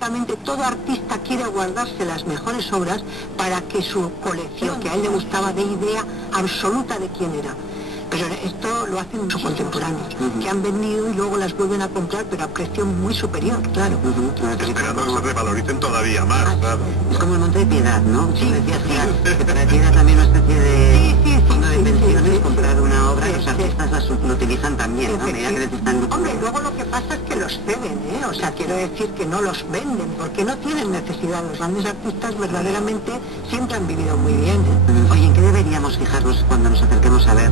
Realmente todo artista quiere guardarse las mejores obras para que su colección, que a él le gustaba, dé idea absoluta de quién era. Pero esto lo hacen muchos contemporáneos, que han vendido y luego las vuelven a comprar, pero a precio muy superior, claro. Esperando que se revaloricen todavía más, claro. Es como el Monte de Piedad, ¿no? Sí. Decías que para ti era también una especie de fondo de pensiones, comprar una obra, los artistas lo utilizan también, ¿no? A medida que necesitan... Hombre, luego lo que pasa es que los ceden, ¿eh? O sea, quiero decir que no los venden, porque no tienen necesidad. Los grandes artistas verdaderamente siempre han vivido muy bien, ¿eh? Oye, ¿en qué deberíamos fijarnos cuando nos acerquemos a ver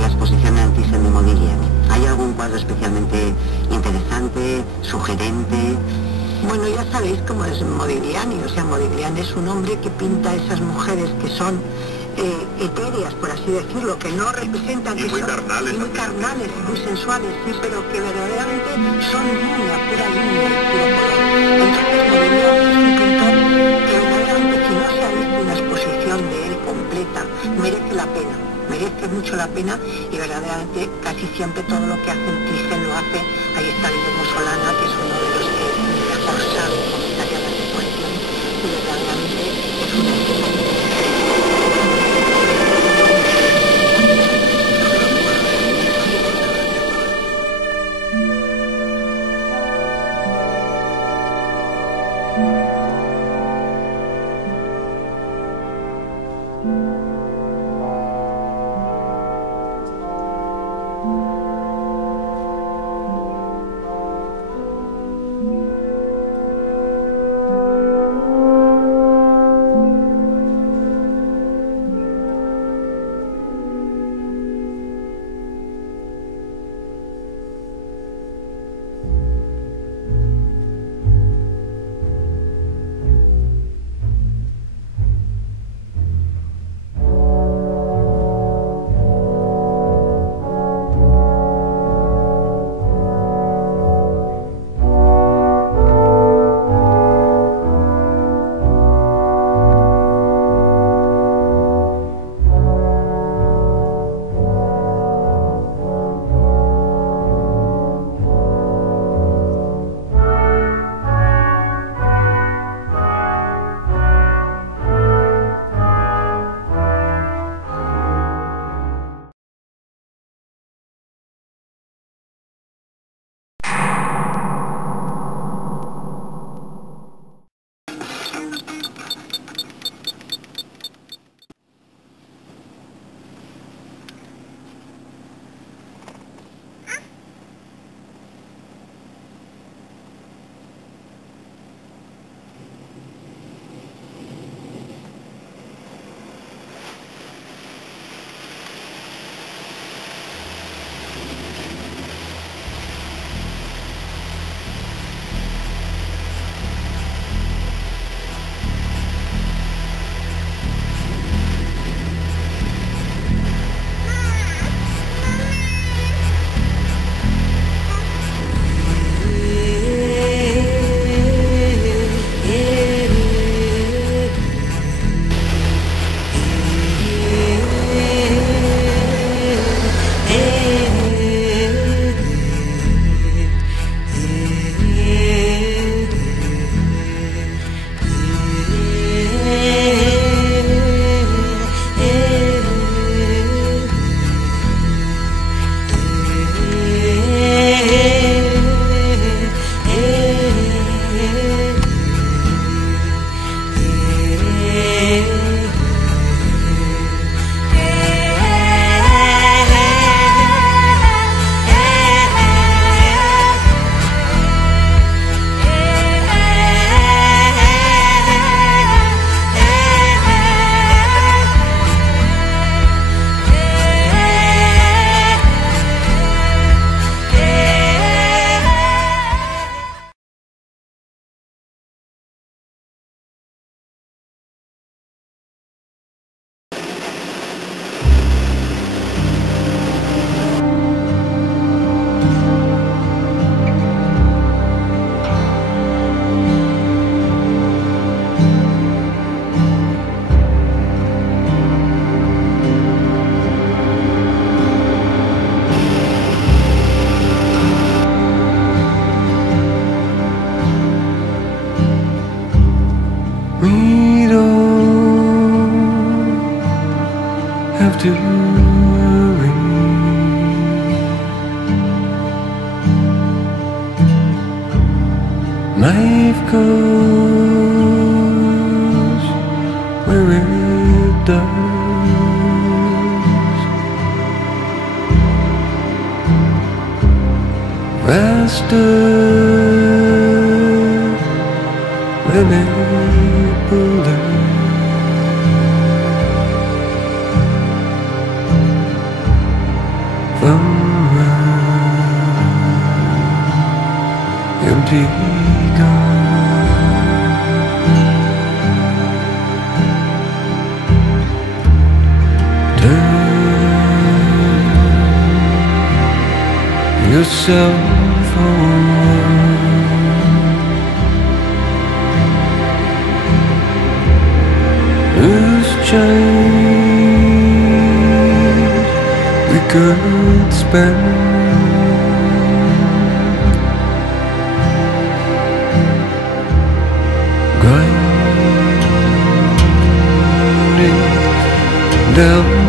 la exposición de Thyssen de Modigliani? ¿Hay algún cuadro especialmente interesante, sugerente? Bueno, ya sabéis cómo es Modigliani. O sea, Modigliani es un hombre que pinta a esas mujeres que son etéreas, por así decirlo, que no representan... Y muy carnales. Y muy carnales, muy sensuales, sí, pero que verdaderamente son línea, pura línea y puro color. Entonces Modigliani es un pintor que verdaderamente, si no se ha visto una exposición de él completa, merece la pena. Merece mucho la pena y verdaderamente casi siempre todo lo que hace Thyssen lo hace. Ahí está Guillermo Solana, que es uno de los que mejor sabe comentar las exposiciones y verdaderamente es una exposición. Life goes where it does, faster than it believes. From empty yourself around. Loose change we could spend, grinding down